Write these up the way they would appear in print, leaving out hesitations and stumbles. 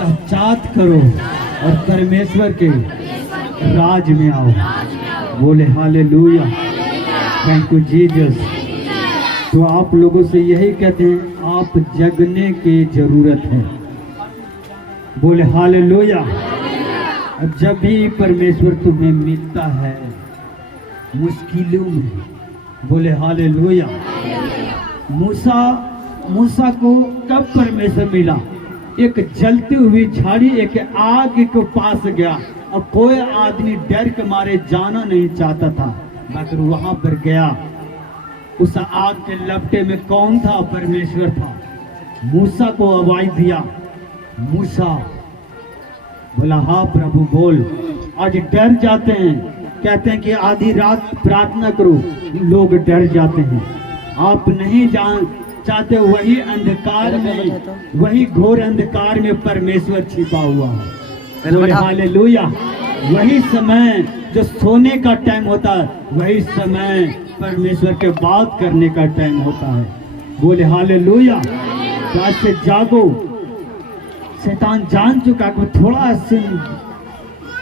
पहचान करो और परमेश्वर के राज में आओ। बोले हालेलुया, थैंक यू जीसस। तो आप लोगों से यही कहते हैं, आप जगने की जरूरत है। बोले हालेलुया। जब भी परमेश्वर तुम्हें मिलता है मुश्किलों में, बोले हालेलुया। मूसा को कब परमेश्वर मिला? एक जलती हुई झाड़ी, एक आग के पास गया और कोई आदमी डर के मारे जाना नहीं चाहता था, मगर वहां पर गया। उस आग के लपटे में कौन था? परमेश्वर था। मूसा को आवाज दिया, मूसा। बोला हाँ प्रभु बोल। आज डर जाते हैं, कहते हैं कि आधी रात प्रार्थना करो, लोग डर जाते हैं। आप नहीं जान चाहते, वही अंधकार में, वही घोर अंधकार में परमेश्वर छिपा हुआ है। बोले हालेलुया। वही समय जो सोने का टाइम होता है, वही समय परमेश्वर के बात करने का टाइम होता है। बोले हालेलुया। तो आज से जागो। शैतान जान चुका कि थोड़ा सिन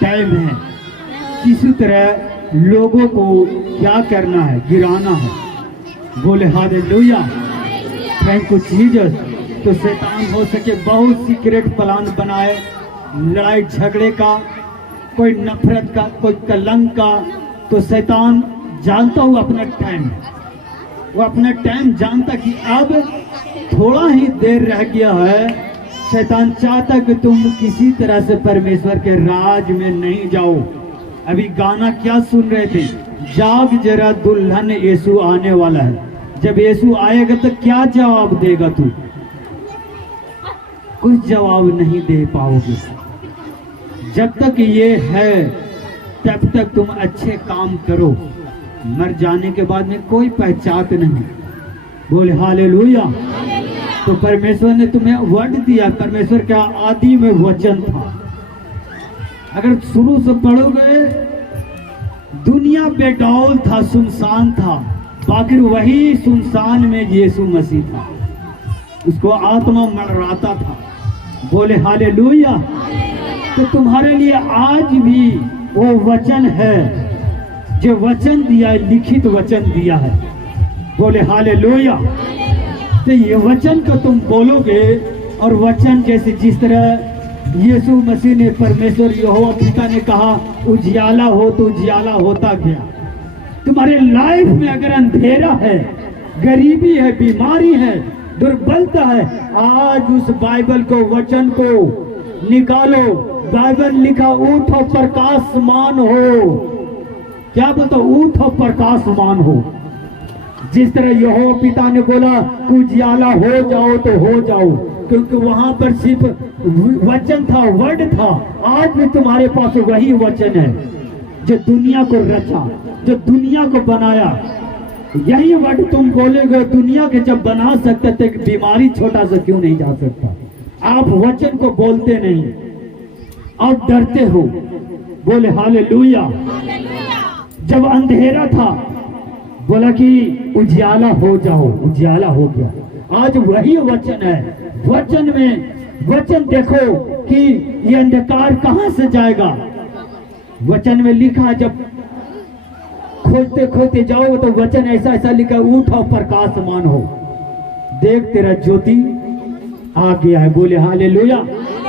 टाइम है, किसी तरह लोगों को क्या करना है? गिराना है। बोले हालेलुया, थैंक यू जीसस। तो शैतान हो सके बहुत सीक्रेट प्लान बनाए, लड़ाई झगड़े का, कोई नफरत का, कोई कलंक का। तो शैतान जानता हूँ अपना टाइम, वो अपना टाइम जानता कि अब थोड़ा ही देर रह गया है। शैतान चाहता कि तुम किसी तरह से परमेश्वर के राज में नहीं जाओ। अभी गाना क्या सुन रहे थे? जाग जरा दुल्हन यीशु आने वाला है। जब यीशु आएगा तो क्या जवाब देगा तू? कुछ जवाब नहीं दे पाओगे। जब तक ये है तब तक तुम अच्छे काम करो, मर जाने के बाद में कोई पहचान नहीं। बोले हालेलुया। तो परमेश्वर ने तुम्हें वर्ड दिया। परमेश्वर का आदि में वचन था। अगर शुरू से पढ़ोगे, दुनिया बेडौल था, सुनसान था, बाकी वही सुनसान में यीशु मसीह था। उसको आत्मा मरराता था। बोले हालेलुया। तो तुम्हारे लिए आज भी वो वचन है जो वचन दिया है, लिखित वचन दिया है। बोले हालेलुया। तो ये वचन को तुम बोलोगे, और वचन जैसे जिस तरह यीशु मसीह ने, परमेश्वर यहोवा पिता ने कहा उजियाला हो, तो उजियाला होता गया। तुम्हारे लाइफ में अगर अंधेरा है, गरीबी है, बीमारी है, दुर्बलता है, आज उस बाइबल को, वचन को निकालो। बाइबल लिखा उठो प्रकाशमान हो। क्या बोलता? उठो प्रकाशमान हो। जिस तरह यहोवा पिता ने बोला उजियाला हो जाओ तो हो जाओ, क्योंकि वहां पर सिर्फ वचन था, वर्ड था। आज भी तुम्हारे पास वही वचन है जो दुनिया को रचा, जो दुनिया को बनाया। यही वर्ड तुम बोलेगे। दुनिया के जब बना सकते थे, बीमारी छोटा सा क्यों नहीं जा सकता? आप वचन को बोलते नहीं, आप डरते हो। बोले हालेलुया। जब अंधेरा था, बोला कि उजियाला हो जाओ, उजियाला हो गया। आज वही वचन है। वचन में, वचन देखो कि ये अंधकार कहां से जाएगा। वचन में लिखा, जब खोजते खोजते जाओ तो वचन ऐसा ऐसा लिखा, उठो प्रकाशमान हो, देख तेरा ज्योति आ गया है। बोले हालेलुया।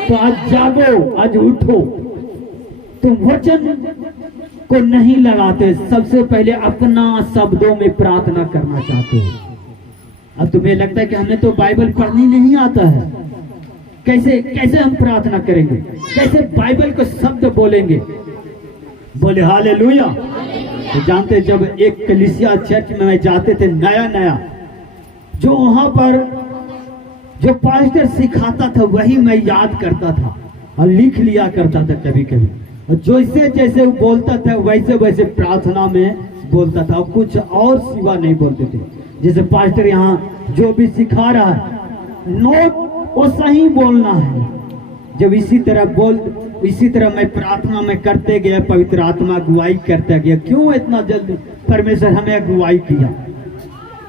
तो आज जागो, आज उठो। तुम वचन को नहीं लगाते, सबसे पहले अपना शब्दों में प्रार्थना करना चाहते हो। अब तुम्हें लगता है कि हमें तो बाइबल पढ़नी नहीं आता है, कैसे कैसे हम प्रार्थना करेंगे, कैसे बाइबल को शब्द बोलेंगे। बोले हालेलुया। तो जानते, जब एक कलीसिया चर्च में जाते थे नया नया, जो वहां पर जो पास्टर सिखाता था वही मैं याद करता था और लिख लिया करता था कभी कभी। और जैसे जैसे वो बोलता था वैसे वैसे प्रार्थना में बोलता था, कुछ और सिवा नहीं बोलते थे। जैसे पास्टर यहाँ जो भी सिखा रहा है, नोट वो सही बोलना है। जब इसी तरह मैं प्रार्थना में करते गया, पवित्र आत्मा अगुवाई करता गया। क्यों इतना जल्दी परमेश्वर हमें अगुवाई किया?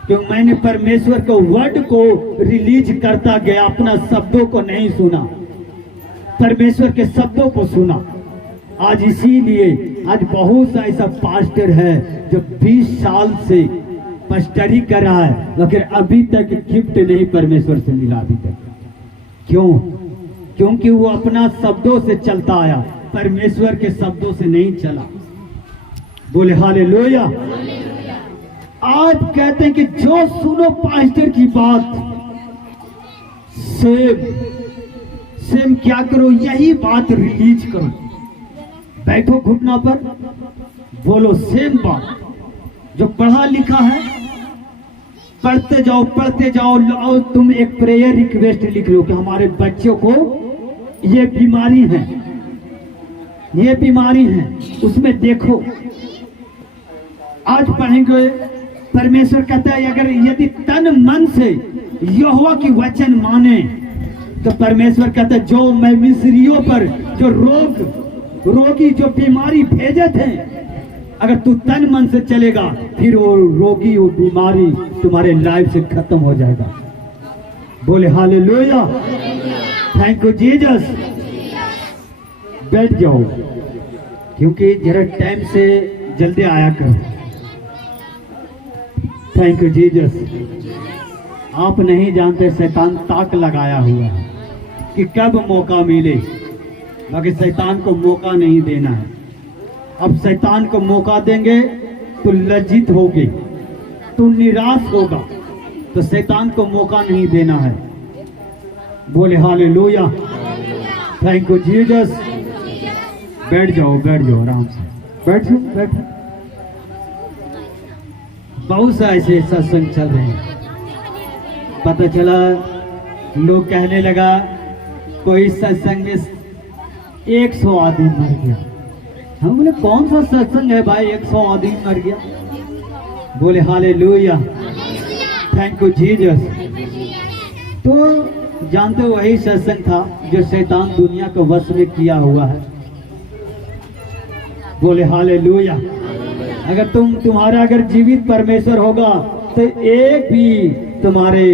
क्यों मैंने परमेश्वर को वर्ड को रिलीज करता गया, अपना शब्दों को नहीं सुना। परमेश्वर के शब्दों को सुना। आज इसीलिए आज बहुत सा ऐसा पास्टर है जो 20 साल से पास्टरी कर रहा है, मगर अभी तक गिफ्ट नहीं परमेश्वर से मिला अभी तक। क्यों? क्योंकि वो अपना शब्दों से चलता आया, परमेश्वर के शब्दों से नहीं चला। बोले हालेलुया। आज कहते हैं कि जो सुनो पास्टर की बात, सेम क्या करो, यही बात रिलीज करो। बैठो घुटना पर, बोलो सेम बात। जो पढ़ा लिखा है पढ़ते जाओ, पढ़ते जाओ। लाओ तुम एक प्रेयर रिक्वेस्ट लिख लो कि हमारे बच्चों को ये बीमारी है, ये बीमारी है, उसमें देखो। आज पढ़ेंगे, परमेश्वर कहता है अगर यदि तन मन से यहोवा की वचन माने तो परमेश्वर कहता है जो मैं मिस्रियों पर जो रोगी जो बीमारी भेजे थे, अगर तू तन मन से चलेगा फिर वो रोगी वो बीमारी तुम्हारे लाइफ से खत्म हो जाएगा। बोले हालेलुया, थैंक यू जीसस। बैठ जाओ क्योंकि जरा टाइम से जल्दी आया करो। Thank you Jesus. आप नहीं जानते शैतान ताक लगाया हुआ है कि कब मौका मिले, बाकी शैतान को मौका नहीं देना है। अब शैतान को मौका देंगे तो लज्जित होगे, तो निराश होगा, तो शैतान को मौका नहीं देना है। बोले हालेलुया, थैंक यू जीसस। बैठ जाओ आराम से, बैठो। बहुत से ऐसे सत्संग चल रहे हैं। पता चला लोग कहने लगा कोई सत्संग में 100 आदमी मर गया। हम बोले कौन सा सत्संग है भाई 100 आदमी मर गया? बोले हालेलुया, थैंक यू जीसस। तो जानते हो वही सत्संग था जो शैतान दुनिया को वश में किया हुआ है। बोले हालेलुया। अगर तुम्हारा अगर जीवित परमेश्वर होगा तो एक भी तुम्हारे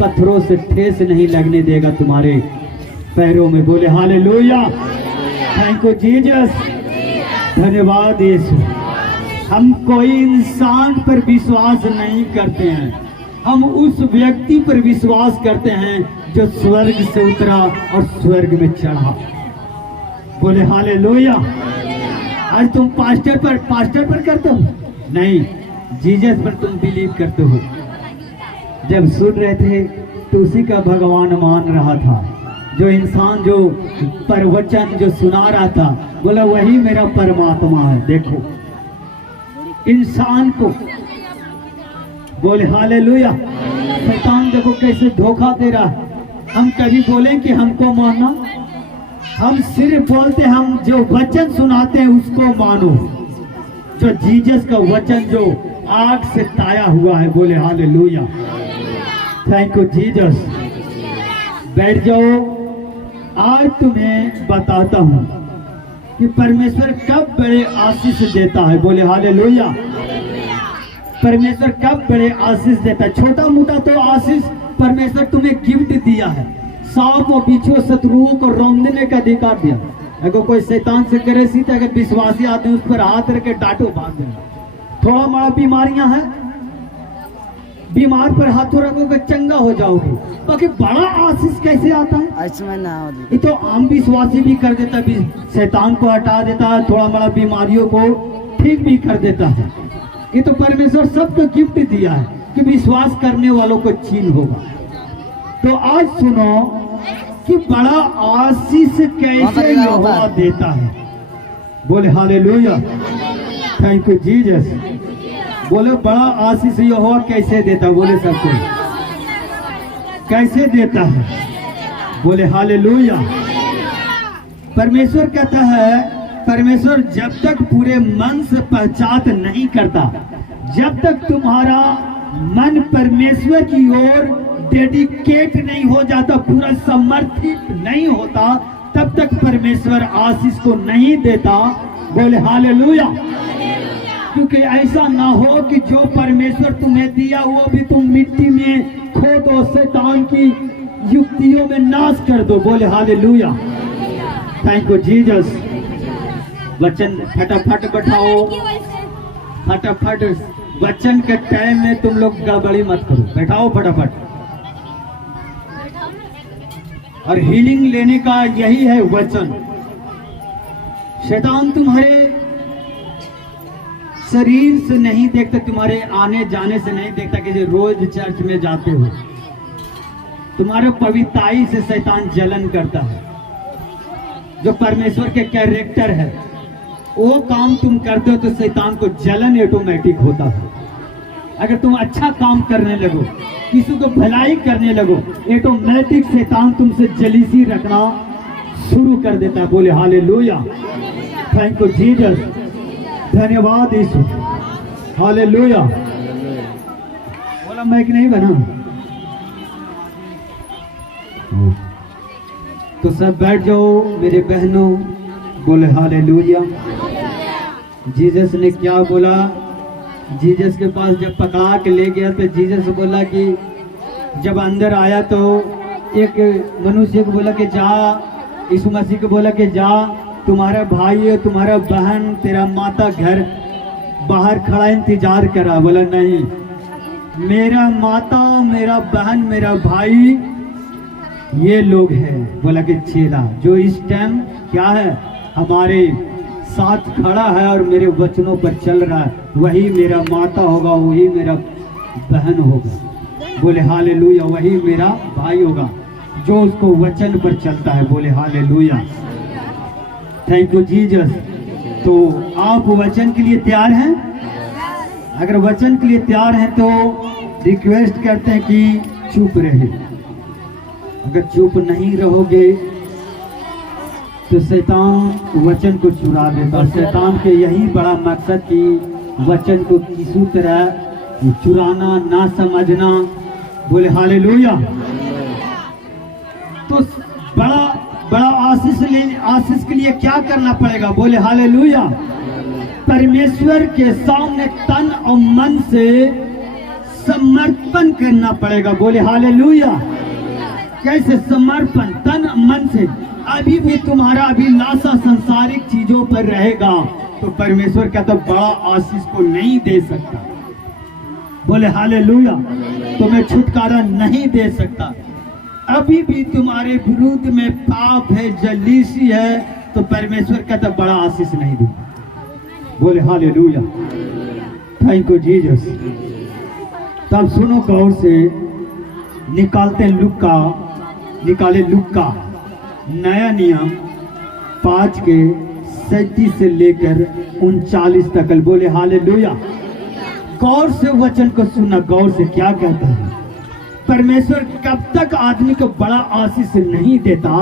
पत्थरों से ठेस नहीं लगने देगा तुम्हारे पैरों में। बोले हालेलुया, थैंक यू जीसस। धन्यवाद यीशु। हम कोई इंसान पर विश्वास नहीं करते हैं, हम उस व्यक्ति पर विश्वास करते हैं जो स्वर्ग से उतरा और स्वर्ग में चढ़ा। बोले हालेलुया। आज तुम पास्टर पर करते हो नहीं, जीसस पर तुम बिलीव करते हो। जब सुन रहे थे तो उसी का भगवान मान रहा था। जो इंसान जो प्रवचन जो सुना रहा था बोला वही मेरा परमात्मा है। देखो इंसान को, बोले हालेलुया। शैतान देखो कैसे धोखा दे रहा है। हम कभी बोलें कि हमको मानना, हम सिर्फ बोलते हम जो वचन सुनाते हैं उसको मानो, जो जीसस का वचन जो आग से ताया हुआ है। बोले हालेलुया, थैंक यू जीसस। बैठ जाओ। आज तुम्हें बताता हूं कि परमेश्वर कब बड़े आशीष देता है। बोले हालेलुया। परमेश्वर कब बड़े आशीष देता है। छोटा मोटा तो आशीष परमेश्वर तुम्हें गिफ्ट दिया है। सांप और बिच्छू शत्रुओं को रौंदने का अधिकार दिया। अगर कोई शैतान से करे सीता, अगर विश्वासी आते हैं उस पर हाथ रख के डांटो भाग देना। थोड़ा बड़ा बीमारियां हैं, बीमार पर हाथों रखोगे चंगा हो जाओगे। बाकी बड़ा आशीष कैसे आता है? ये तो आम विश्वासी भी कर देता है, शैतान को हटा देता है, थोड़ा बड़ा बीमारियों को ठीक भी कर देता है। ये तो परमेश्वर सबको गिफ्ट दिया है कि विश्वास करने वालों को छीन होगा। तो आज सुनो कि बड़ा आशीष कैसे यहोवा देता है। बोले हालेलुया, थैंक यू जीसस। बोले बड़ा आशीष यहोवा कैसे देता है? बोले सबको कैसे देता है? बोले हालेलुया। परमेश्वर कहता है, परमेश्वर जब तक पूरे मन से पहचान नहीं करता, जब तक तुम्हारा मन परमेश्वर की ओर डेडिकेट नहीं हो जाता, पूरा समर्पित नहीं होता, तब तक परमेश्वर आशीष को नहीं देता। बोले हालेलुया। क्योंकि ऐसा ना हो कि जो परमेश्वर तुम्हें दिया वो भी तुम मिट्टी में खो दो, शैतान की युक्तियों में नाश कर दो। बोले हालेलुया। Thank you Jesus. वचन फटाफट बैठाओ, फटाफट। वचन के टाइम में तुम लोग गड़बड़ी मत करो, बैठाओ फटाफट। और हीलिंग लेने का यही है वचन। शैतान तुम्हारे शरीर से नहीं देखता, तुम्हारे आने जाने से नहीं देखता कि रोज चर्च में जाते हो। तुम्हारे पवित्रताई से शैतान जलन करता है। जो परमेश्वर के कैरेक्टर है वो काम तुम करते हो तो शैतान को जलन ऑटोमेटिक होता है। अगर तुम अच्छा काम करने लगो, किसी को भलाई करने लगो, ऑटोमेटिक शैतान तुमसे जलीसी रखना शुरू कर देता है। बोले हालेलुया, थैंक यू जीसस, धन्यवाद यीशु, हालेलुया। बोला मैं कि नहीं बना? तो सब बैठ जाओ मेरे बहनों, बोले हालेलुया। जीसस ने क्या बोला? जीसस के पास जब पकड़ा के ले गया तो जीसस बोला कि जब अंदर आया तो एक मनुष्य को बोला कि जा, यीशु मसीह को बोला कि जा, तुम्हारा भाई है, तुम्हारा बहन, तेरा माता घर बाहर खड़ा इंतजार करा। बोला नहीं, मेरा माता, मेरा बहन, मेरा भाई ये लोग हैं। बोला कि चेला जो इस टाइम क्या है हमारे साथ खड़ा है और मेरे वचनों पर चल रहा है, वही मेरा माता होगा, वही मेरा बहन होगा। बोले हालेलुया, वही मेरा भाई होगा जो उसको वचन पर चलता है। बोले हालेलुया, थैंक यू जीसस। तो आप वचन के लिए तैयार हैं? अगर वचन के लिए तैयार हैं तो रिक्वेस्ट करते हैं कि चुप रहे। अगर चुप नहीं रहोगे तो शैतान वचन को चुरा देता। और शैतान के यही बड़ा मकसद कि वचन को किसी तरह चुराना, ना समझना। बोले हालेलुया। तो बड़ा आशीष के लिए क्या करना पड़ेगा? बोले हालेलुया। परमेश्वर के सामने तन और मन से समर्पण करना पड़ेगा। बोले हालेलुया। कैसे समर्पण? तन मन से। अभी भी तुम्हारा अभिलाषा सांसारिक चीजों पर रहेगा तो परमेश्वर का तो बड़ा आशीष को नहीं दे सकता। बोले हालेलुया। तुम्हें छुटकारा नहीं दे सकता। अभी भी तुम्हारे विरुद्ध में पाप है, जलीसी है, तो परमेश्वर का तो बड़ा आशीष नहीं देगा। बोले हालेलुया, थैंक यू जीसस। तब सुनो गौर से, निकाले लुक्का नया नियम 5:37 से लेकर 39 तक। बोले हालेलुया। गौर से वचन को सुनना, गौर से क्या कहता है। परमेश्वर कब तक आदमी को बड़ा आशीष नहीं देता?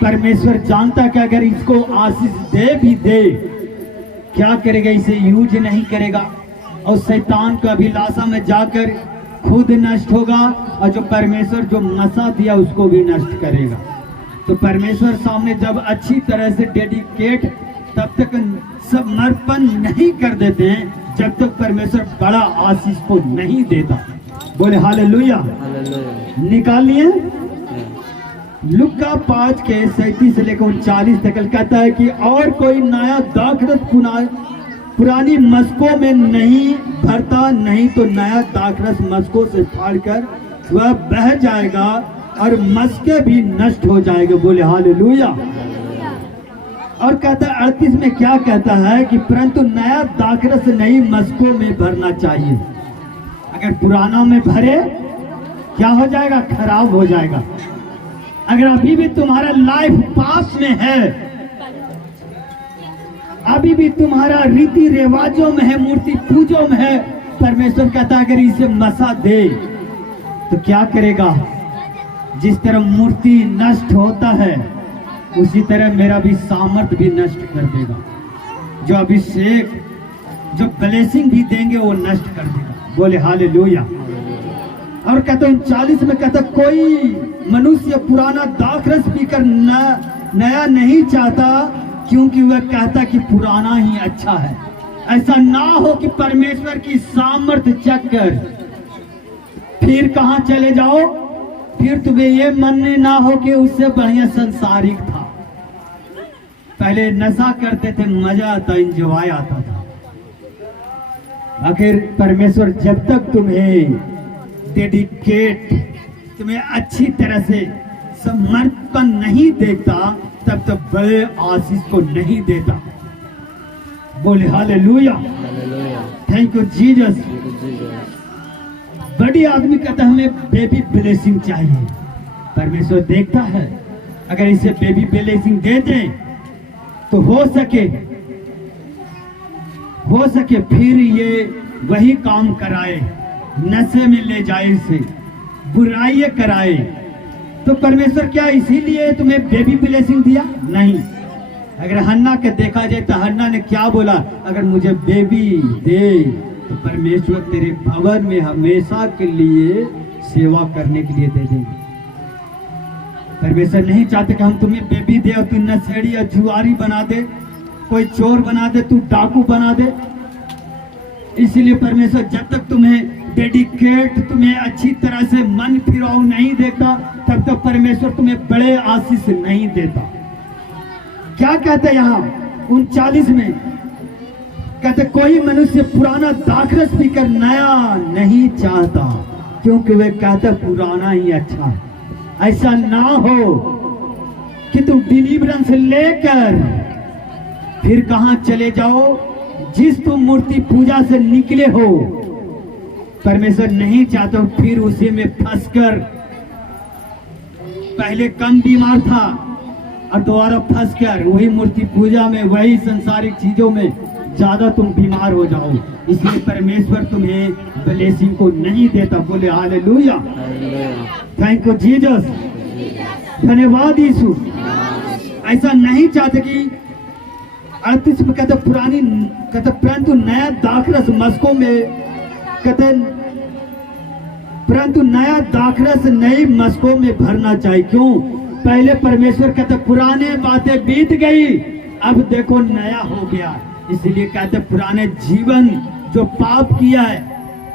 परमेश्वर जानता कि अगर इसको आशीष दे भी दे, क्या करेगा? इसे यूज नहीं करेगा और शैतान को अभिलाषा में जाकर खुद नष्ट होगा और जो परमेश्वर जो नशा दिया उसको भी नष्ट करेगा। तो परमेश्वर सामने जब अच्छी तरह से डेडिकेट तब तक समर्पण नहीं कर देते हैं जब तक परमेश्वर बड़ा आशीष को नहीं देता। बोले हालेलुया। निकालिए लुक्का 5:37 से लेकर 39 तक कहता है कि और कोई नया दाखरस पुरानी मस्कों में नहीं भरता, नहीं तो नया दाखरस मस्कों से फाड़कर वह बह जाएगा और मस्के भी नष्ट हो जाएंगे। बोले हालेलुया। और कहता है 38 में क्या कहता है कि परंतु नया दाखरस नई मस्कों में भरना चाहिए। अगर पुराना में भरे क्या हो जाएगा? खराब हो जाएगा। अगर अभी भी तुम्हारा लाइफ पाप में है, अभी भी तुम्हारा रीति रिवाजों में है, मूर्ति पूजों में है, परमेश्वर कहता है अगर इसे मसा दे तो क्या करेगा? जिस तरह मूर्ति नष्ट होता है उसी तरह मेरा भी सामर्थ भी नष्ट कर देगा। जो अभिषेक, जो ब्लेसिंग भी देंगे वो नष्ट कर देगा। बोले हालेलुया। और कहते 39 में कहता कोई मनुष्य पुराना दाखरस पीकर नया नहीं चाहता, क्योंकि वह कहता कि पुराना ही अच्छा है। ऐसा ना हो कि परमेश्वर की सामर्थ चख कर फिर कहां चले जाओ, फिर तुम्हें ये मानने ना हो कि उससे बढ़िया संसारिक था। पहले नशा करते थे, मजा आता, इंजॉय आता था। आखिर परमेश्वर जब तक तुम्हें डेडिकेट, तुम्हें अच्छी तरह से समर्पण नहीं देता, तब तक बड़े आशीष को नहीं देता। बोले हालेलुया, थैंक यू जीसस। बड़ी आदमी कहता है हमें बेबी ब्लेसिंग चाहिए। परमेश्वर देखता है, अगर इसे बेबी ब्लेसिंग दे दें तो हो सके फिर ये वही काम कराए, नशे में ले जाए, इसे बुराई कराए। तो परमेश्वर क्या इसीलिए तुम्हें बेबी ब्लेसिंग दिया? नहीं। अगर हन्ना के देखा जाए तो हन्ना ने क्या बोला? अगर मुझे बेबी दे तो परमेश्वर तेरे भवन में हमेशा के लिए सेवा करने के लिए दे देंगे। परमेश्वर नहीं चाहते कि हम तुम्हें बेबी दे और तू नशेड़ी या जुआरी बना दे, कोई चोर बना दे, तू डाकू बना दे। इसलिए परमेश्वर जब तक तुम्हें डेडिकेट, तुम्हें अच्छी तरह से मन फिराव नहीं देता, तब तक परमेश्वर तुम्हें बड़े आशीष नहीं देता। क्या कहते हैं यहाँ 39 में? कहते कोई मनुष्य पुराना दाखरस पीकर नया नहीं चाहता, क्योंकि वे कहते पुराना ही अच्छा है। ऐसा ना हो कि तुम डिलीवरेंस लेकर फिर कहां चले जाओ, जिस तुम मूर्ति पूजा से निकले हो। परमेश्वर नहीं चाहता फिर उसी में फंसकर, पहले कम बीमार था और दोबारा फंसकर वही मूर्ति पूजा में, वही संसारिक चीजों में ज्यादा तुम बीमार हो जाओ। इसलिए परमेश्वर तुम्हें ब्लेसिंग को नहीं देता। बोले हालेलुया, थैंक यू जीसस, धन्यवाद यीशु। ऐसा नहीं चाहते कि 38 में कहते परंतु नया दाखरस मस्कों में, कहते परंतु नया दाखरस नई मस्कों में भरना चाहिए। क्यों? पहले परमेश्वर कहते पुराने बातें बीत गई, अब देखो नया हो गया। इसलिए कहते पुराने जीवन जो पाप किया है,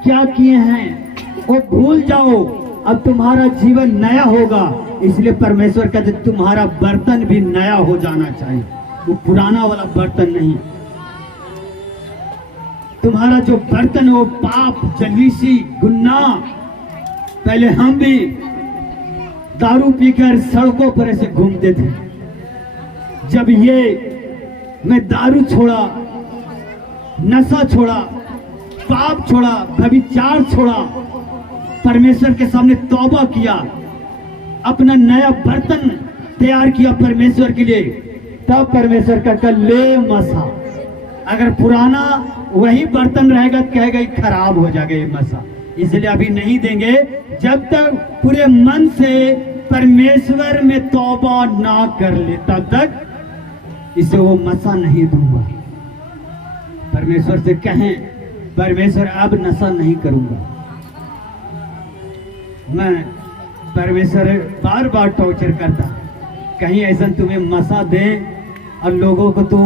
क्या किए हैं, वो भूल जाओ, अब तुम्हारा जीवन नया होगा। इसलिए परमेश्वर कहते तुम्हारा बर्तन भी नया हो जाना चाहिए, वो पुराना वाला बर्तन नहीं। तुम्हारा जो बर्तन है वो पाप, जलीसी, गुनाह। पहले हम भी दारू पीकर सड़कों पर ऐसे घूमते थे। जब मैं दारू छोड़ा, नशा छोड़ा, पाप छोड़ा, व्यभिचार छोड़ा, परमेश्वर के सामने तौबा किया, अपना नया बर्तन तैयार किया परमेश्वर के लिए, तब परमेश्वर का ले मसा। अगर पुराना वही बर्तन रहेगा तो कहेगा खराब हो जाएगा ये मसा। इसलिए अभी नहीं देंगे जब तक पूरे मन से परमेश्वर में तौबा ना कर ले, तब तक इसे वो मसा नहीं दूंगा। परमेश्वर से कहें, परमेश्वर अब नशा नहीं करूंगा मैं। परमेश्वर बार बार टॉर्चर करता, कहीं ऐसा तुम्हें मसा दे और लोगों को तू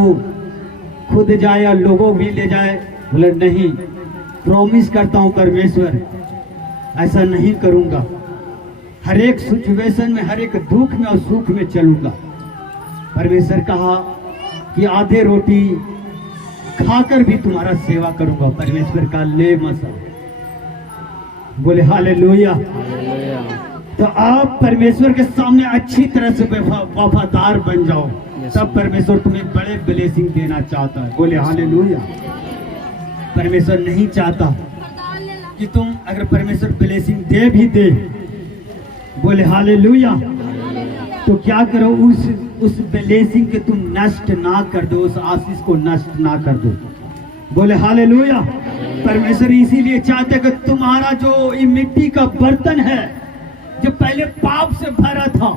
खुद जाए और लोगों भी ले जाए। बोले नहीं, प्रॉमिस करता हूं परमेश्वर ऐसा नहीं करूंगा। हर एक सिचुएशन में, हर एक दुख में और सुख में चलूंगा। परमेश्वर कहा कि आधे रोटी खाकर भी तुम्हारा सेवा करूंगा। परमेश्वर का ले मसा। बोले हालेलुया। तो आप परमेश्वर के सामने अच्छी तरह से वफादार बन जाओ, तब परमेश्वर तुम्हें बड़े ब्लेसिंग देना चाहता है। बोले हालेलुया। परमेश्वर नहीं चाहता कि तुम, अगर परमेश्वर ब्लेसिंग दे भी दे, बोले हालेलुया, तो क्या करो, उस ब्लेसिंग के तुम नष्ट ना कर दो, उस आशीष को नष्ट ना कर दो। बोले हालेलुया। परमेश्वर इसीलिए चाहते कि तुम्हारा जो ये मिट्टी का बर्तन है, जो पहले पाप से भरा था,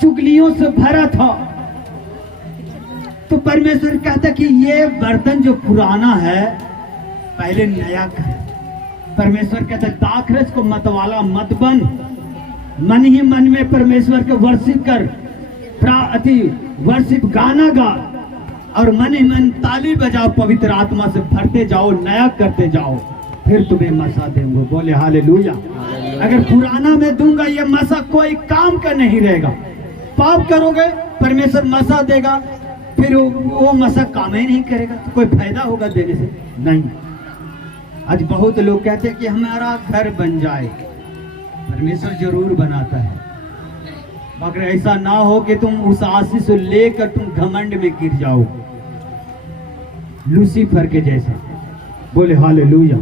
चुगलियों से भरा था, तो परमेश्वर कहता कि ये बर्तन जो पुराना है पहले नया कर। परमेश्वर कहता दाखरस को मतवाला मत बन, मन ही मन में परमेश्वर के वर्शिप कर, वर्शिप गाना गा और मन ही मन ताली बजाओ, पवित्र आत्मा से भरते जाओ, नया करते जाओ, फिर तुम्हें मसा देंगे। बोले हालेलुया। अगर पुराना में दूंगा ये मसा कोई काम का नहीं रहेगा। पाप करोगे परमेश्वर मसा देगा, फिर वो मसा काम ही नहीं करेगा, तो कोई फायदा होगा देने से? नहीं। आज बहुत लोग कहते हैं कि हमारा घर बन जाए, परमेश्वर जरूर बनाता है, मगर ऐसा ना हो कि तुम उस आशीष को लेकर तुम घमंड में गिर जाओ, लूसीफर के जैसा। बोले हालेलुया।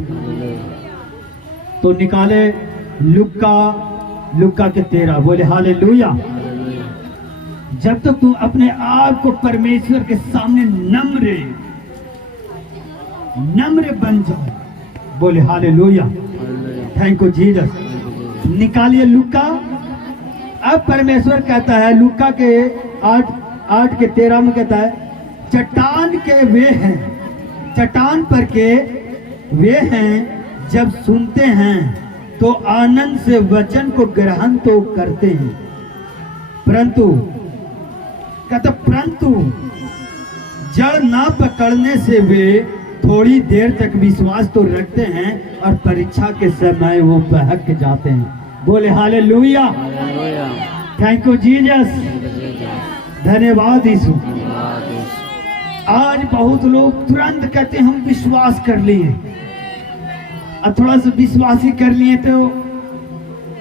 तो निकाले लुक्का के 13, बोले हालेलुया। जब तक तुम अपने आप को परमेश्वर के सामने नम्र बन जाओ, बोले हालेलुया, थैंक यू जीसस। निकालिए लुक्का। अब परमेश्वर कहता है लुक्का के 8 के 13 में कहता है, चट्टान के वे हैं, चट्टान पर के वे हैं, जब सुनते हैं तो आनंद से वचन को ग्रहण तो करते हैं, परंतु जड़ ना पकड़ने से वे थोड़ी देर तक विश्वास तो रखते हैं और परीक्षा के समय वो बहक जाते हैं। बोले हालेलुया, थैंक यू जीसस, धन्यवाद यीशु। आज बहुत लोग तुरंत कहते हैं हम विश्वास कर लिए, और थोड़ा सा विश्वास ही कर लिए तो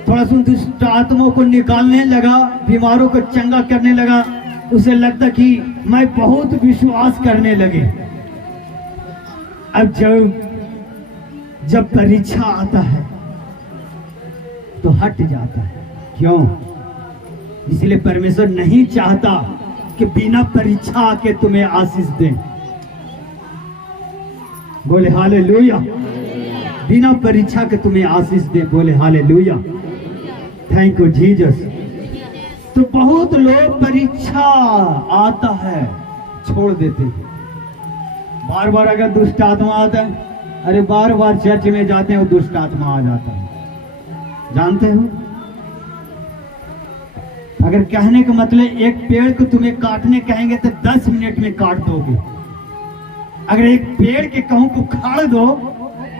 थोड़ा सा दुष्ट आत्माओं को निकालने लगा, बीमारों को चंगा करने लगा, उसे लगता कि मैं बहुत विश्वास करने लगे। अब जब परीक्षा आता है तो हट जाता है। क्यों? इसलिए परमेश्वर नहीं चाहता कि बिना परीक्षा के तुम्हें आशीष दे। बोले हालेलुया, बिना परीक्षा के तुम्हें आशीष दे। बोले हालेलुया, थैंक यू जीसस। तो बहुत लोग परीक्षा आता है छोड़ देते हैं। बार बार अगर दुष्ट आत्मा आता है, अरे बार बार चर्च में जाते हैं वो दुष्ट आत्मा आ जाता है, जानते हो? अगर कहने का मतलब एक पेड़ को तुम्हें काटने कहेंगे तो 10 मिनट में काट दोगे। अगर एक पेड़ के कहूं को उखाड़ दो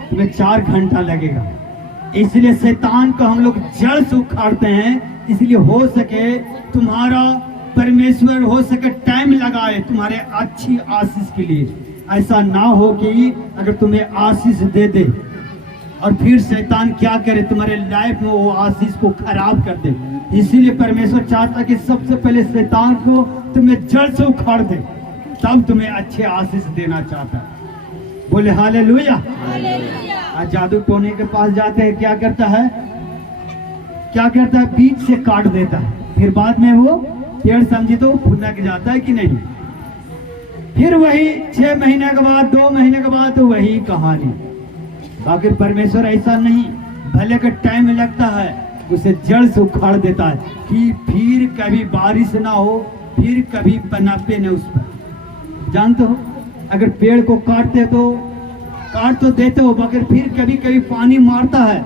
तुम्हें 4 घंटा लगेगा। इसलिए शैतान को हम लोग जड़ से उखाड़ते हैं, इसलिए हो सके तुम्हारा परमेश्वर हो सके टाइम लगाए तुम्हारे अच्छी आशीष के लिए। ऐसा ना हो कि अगर तुम्हें आशीष दे दे और फिर शैतान क्या करे, तुम्हारे लाइफ में वो आशीष को खराब कर दे। इसीलिए परमेश्वर चाहता कि सबसे पहले शैतान को तुम्हें जड़ से उखाड़ दे, तब तुम्हें अच्छे आशीष देना चाहता है। बोले हालेलुया। आज जादू टोने के पास जाते हैं, क्या करता है? बीच से काट देता है, फिर बाद में वो पेड़ समझी तो फुनक जाता है कि नहीं। फिर वही 6 महीने के बाद, 2 महीने के बाद तो वही कहानी। बाकी परमेश्वर ऐसा नहीं, भले का टाइम लगता है, उसे जड़ से उखाड़ देता है कि फिर कभी बारिश ना हो, फिर कभी पनपे न उस पर। जानते हो, अगर पेड़ को काट तो देते हो, मगर फिर कभी कभी पानी मारता है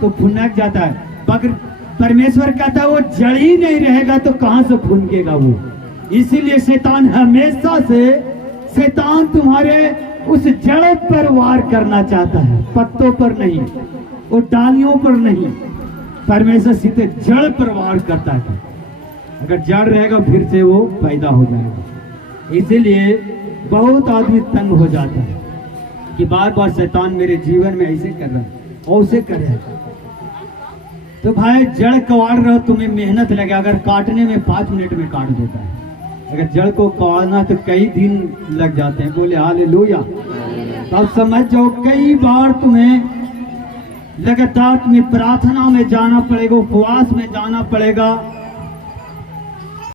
तो फुनक जाता है। मगर परमेश्वर कहता है वो जड़ ही नहीं रहेगा तो कहां से फुनकेगा वो। इसीलिए शैतान हमेशा से तुम्हारे उस जड़ पर वार करना चाहता है, पत्तों पर नहीं, वो डालियों पर नहीं। परमेश्वर सीधे जड़ पर वार करता है। अगर जड़ रहेगा फिर से वो पैदा हो जाएगा। इसीलिए बहुत आदमी तंग हो जाता है कि बार बार शैतान मेरे जीवन में ऐसे कर रहा है, वैसे कर रहा है। तो भाई जड़ कवाड़ रहो, तुम्हें मेहनत लगे। अगर काटने में 5 मिनट में काट देता है, अगर जड़ को कवाड़ना तो कई दिन लग जाते हैं। बोले हालेलुया। तब समझ जाओ कई बार तुम्हें लगातार तुम्हें प्रार्थना में जाना पड़ेगा, उपवास में जाना पड़ेगा,